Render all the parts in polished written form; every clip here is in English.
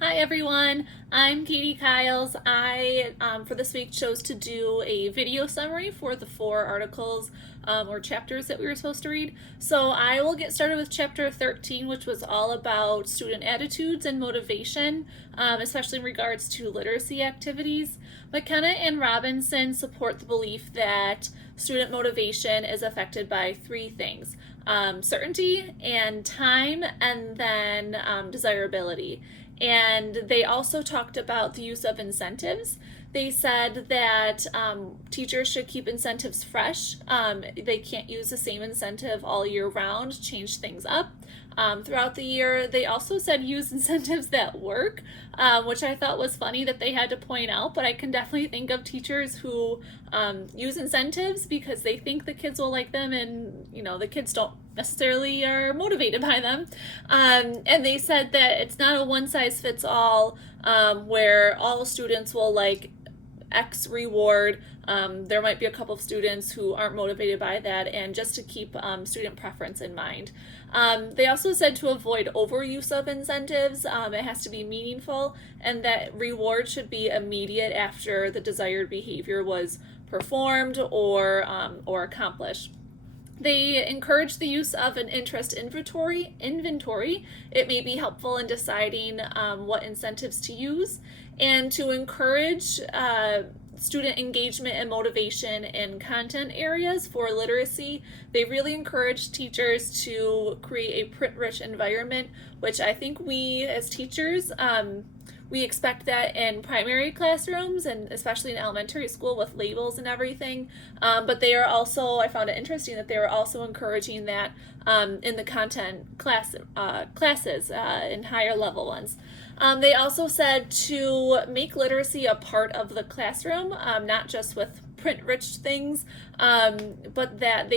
Hi everyone, I'm Katie Kiles. For this week, chose to do a video summary for the 4 articles or chapters that we were supposed to read. So I will get started with chapter 13, which was all about student attitudes and motivation, especially in regards to literacy activities. McKenna and Robinson support the belief that student motivation is affected by 3 things: certainty and time, and then desirability. And they also talked about the use of incentives. They said that teachers should keep incentives fresh. They can't use the same incentive all year round, change things up throughout the year. They also said use incentives that work, which I thought was funny that they had to point out, but I can definitely think of teachers who use incentives because they think the kids will like them, and the kids don't necessarily are motivated by them. And they said that it's not a one size fits all, where all students will like X reward. There might be a couple of students who aren't motivated by that, and just to keep student preference in mind. They also said to avoid overuse of incentives. It has to be meaningful, and that reward should be immediate after the desired behavior was performed or accomplished. They encourage the use of an interest inventory. It may be helpful in deciding what incentives to use, and to encourage student engagement and motivation in content areas for literacy. They really encourage teachers to create a print-rich environment, which I think we as teachers, we expect that in primary classrooms and especially in elementary school with labels and everything. But they are also, I found it interesting that they were also encouraging that in the content classes in higher level ones. They also said to make literacy a part of the classroom, not just with print-rich things, but that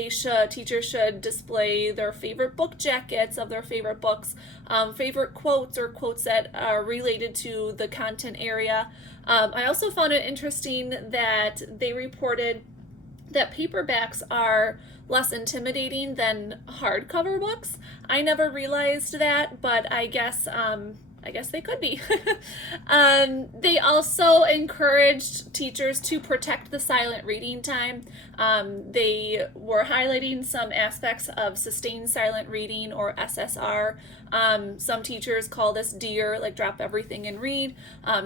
teachers should display their favorite book jackets of their favorite books, favorite quotes or quotes that are related to the content area. I also found it interesting that they reported that paperbacks are less intimidating than hardcover books. I never realized that, but I guess they could be. They also encouraged teachers to protect the silent reading time. They were highlighting some aspects of sustained silent reading, or SSR. Some teachers call this DEAR, like drop everything and read,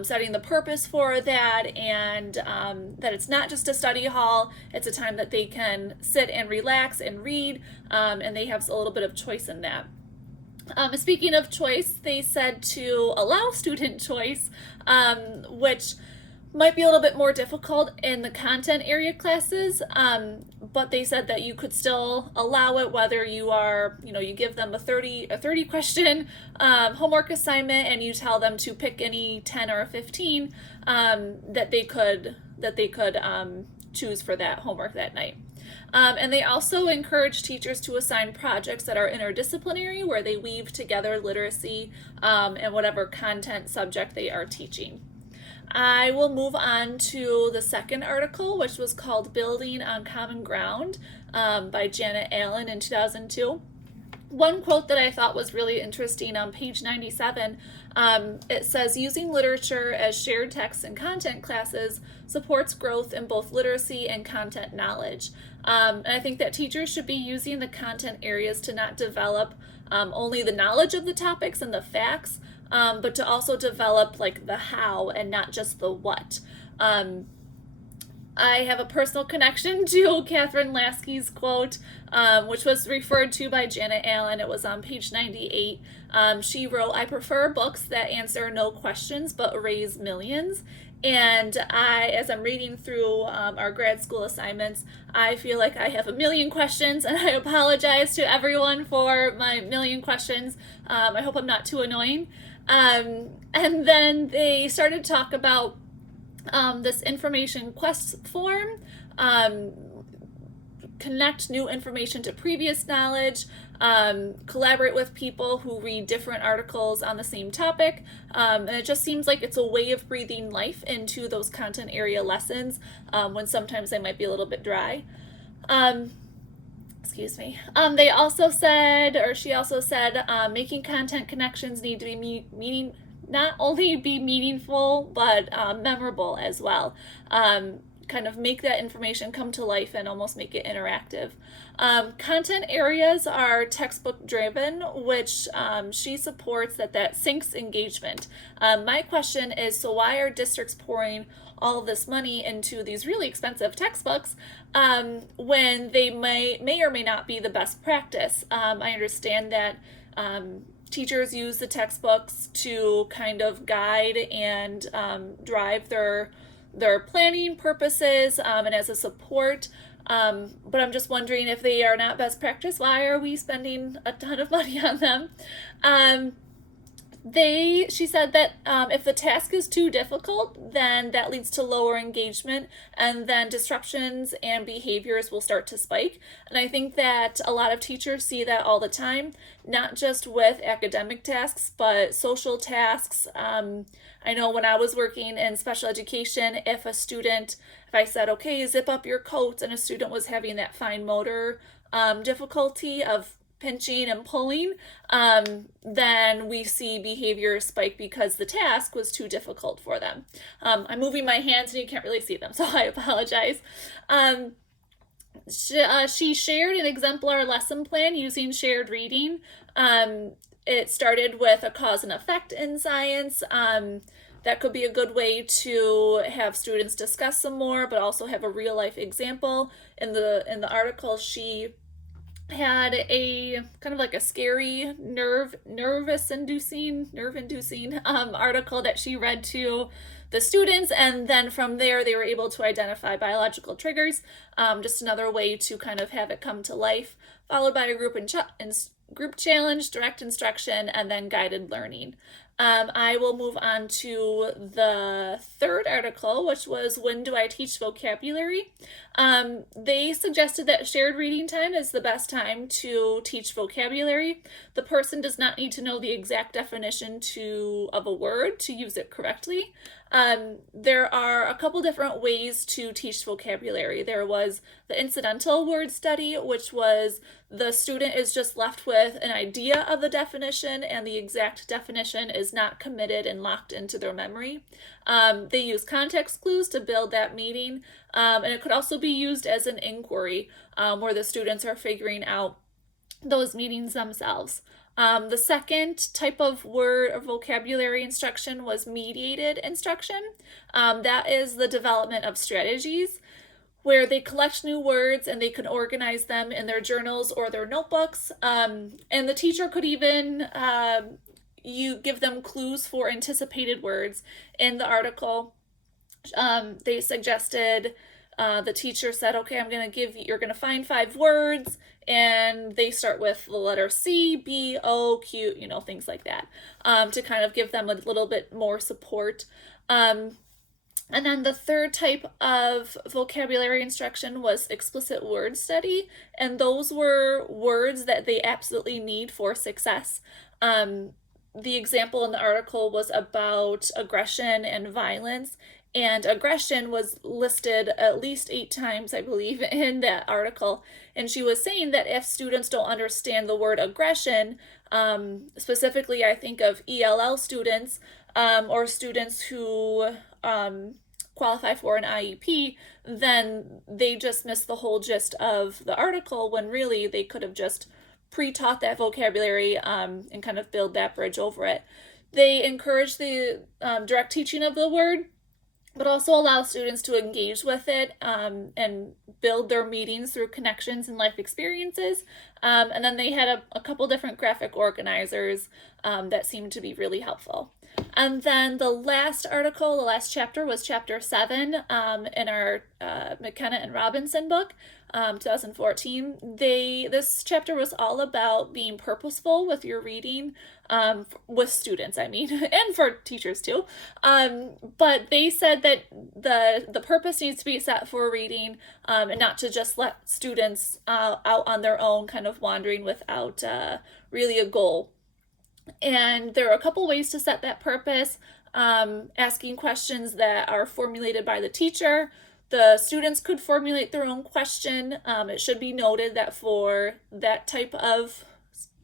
setting the purpose for that, and that it's not just a study hall, it's a time that they can sit and relax and read, and they have a little bit of choice in that. Speaking of choice, they said to allow student choice, which might be a little bit more difficult in the content area classes, but they said that you could still allow it whether you are, you give them a 30 question homework assignment, and you tell them to pick any 10 or 15 that they could choose for that homework that night. And they also encourage teachers to assign projects that are interdisciplinary, where they weave together literacy and whatever content subject they are teaching. I will move on to the second article, which was called Building on Common Ground by Janet Allen in 2002. One quote that I thought was really interesting on page 97, it says, using literature as shared text in content classes supports growth in both literacy and content knowledge. And I think that teachers should be using the content areas to not develop only the knowledge of the topics and the facts, but to also develop like the how and not just the what. I have a personal connection to Catherine Lasky's quote, which was referred to by Janet Allen. It was on page 98. She wrote, "I prefer books that answer no questions but raise millions." And as I'm reading through our grad school assignments, I feel like I have a million questions, and I apologize to everyone for my million questions. I hope I'm not too annoying. And then they started to talk about this information quest form, connect new information to previous knowledge, collaborate with people who read different articles on the same topic, and it just seems like it's a way of breathing life into those content area lessons when sometimes they might be a little bit dry. Excuse me. They also said, or she also said, making content connections need to be not only be meaningful, but memorable as well. Kind of make that information come to life and almost make it interactive. Content areas are textbook driven, which she supports that sinks engagement. My question is, so why are districts pouring all of this money into these really expensive textbooks when they may or may not be the best practice? I understand that teachers use the textbooks to kind of guide and drive their planning purposes and as a support. But I'm just wondering, if they are not best practice, why are we spending a ton of money on them? She said that if the task is too difficult, then that leads to lower engagement, and then disruptions and behaviors will start to spike. And I think that a lot of teachers see that all the time, not just with academic tasks, but social tasks. I know when I was working in special education, if I said, okay, zip up your coat, and a student was having that fine motor difficulty of pinching and pulling, then we see behavior spike because the task was too difficult for them. I'm moving my hands and you can't really see them, so I apologize. She shared an exemplar lesson plan using shared reading. It started with a cause and effect in science. That could be a good way to have students discuss some more, but also have a real life example. In the article, she had a kind of like a scary nerve inducing article that she read to the students, and then from there they were able to identify biological triggers. Just another way to kind of have it come to life, followed by a group challenge, direct instruction, and then guided learning. I will move on to the third article, which was When Do I Teach Vocabulary? They suggested that shared reading time is the best time to teach vocabulary. The person does not need to know the exact definition of a word to use it correctly. There are a couple different ways to teach vocabulary. There was the incidental word study, which was the student is just left with an idea of the definition, and the exact definition is not committed and locked into their memory. They use context clues to build that meaning, and it could also be used as an inquiry where the students are figuring out those meanings themselves. The second type of word or vocabulary instruction was mediated instruction. That is the development of strategies where they collect new words and they can organize them in their journals or their notebooks. And the teacher could even you give them clues for anticipated words. In the article, they suggested, the teacher said, okay, you're going to find 5 words, and they start with the letter C, B, O, Q, things like that, to kind of give them a little bit more support. And then the third type of vocabulary instruction was explicit word study, and those were words that they absolutely need for success. The example in the article was about aggression and violence, and aggression was listed at least 8 times, I believe, in that article. And she was saying that if students don't understand the word aggression, specifically I think of ELL students, or students who qualify for an IEP, then they just miss the whole gist of the article, when really they could have just pre-taught that vocabulary and kind of build that bridge over it. They encourage the direct teaching of the word, but also allow students to engage with it and build their meanings through connections and life experiences. And then they had a couple different graphic organizers that seemed to be really helpful. And then the last chapter was chapter 7 in our McKenna and Robinson book, 2014. This chapter was all about being purposeful with your reading, with students, and for teachers too. But they said that the purpose needs to be set for reading, and not to just let students out on their own, kind of wandering without really a goal. And there are a couple ways to set that purpose. Asking questions that are formulated by the teacher. The students could formulate their own question. It should be noted that for that type of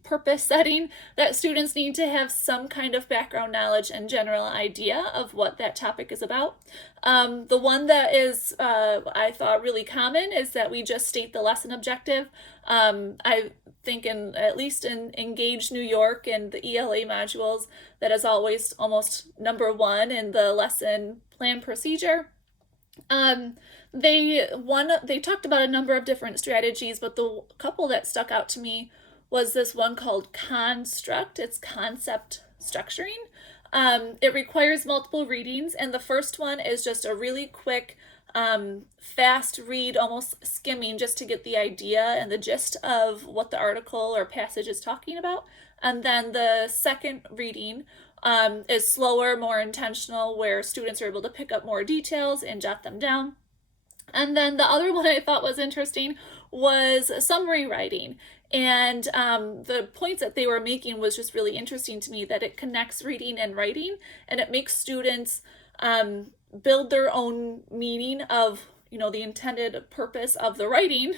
purpose setting, that students need to have some kind of background knowledge and general idea of what that topic is about. The one that is, I thought, really common is that we just state the lesson objective. I think at least in Engage New York and the ELA modules, that is always almost number one in the lesson plan procedure. They talked about a number of different strategies, but the couple that stuck out to me was this one called construct. It's concept structuring. It requires multiple readings, and the first one is just a really quick, fast read, almost skimming, just to get the idea and the gist of what the article or passage is talking about. And then the second reading is slower, more intentional, where students are able to pick up more details and jot them down. And then the other one I thought was interesting was summary writing. And the points that they were making was just really interesting to me, that it connects reading and writing, and it makes students build their own meaning of, the intended purpose of the writing,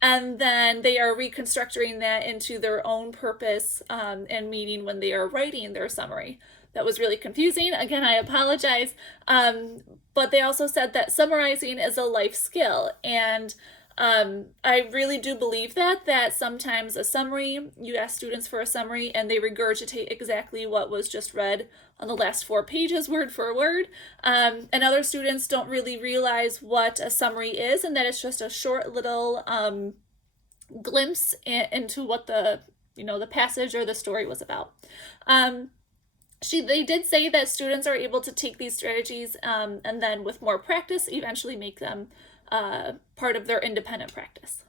and then they are reconstructing that into their own purpose and meaning when they are writing their summary. That was really confusing. Again, I apologize. But they also said that summarizing is a life skill. And I really do believe that sometimes a summary, you ask students for a summary and they regurgitate exactly what was just read on the last 4 pages, word for word. And other students don't really realize what a summary is, and that it's just a short little glimpse into what the passage or the story was about. They did say that students are able to take these strategies and then with more practice eventually make them part of their independent practice.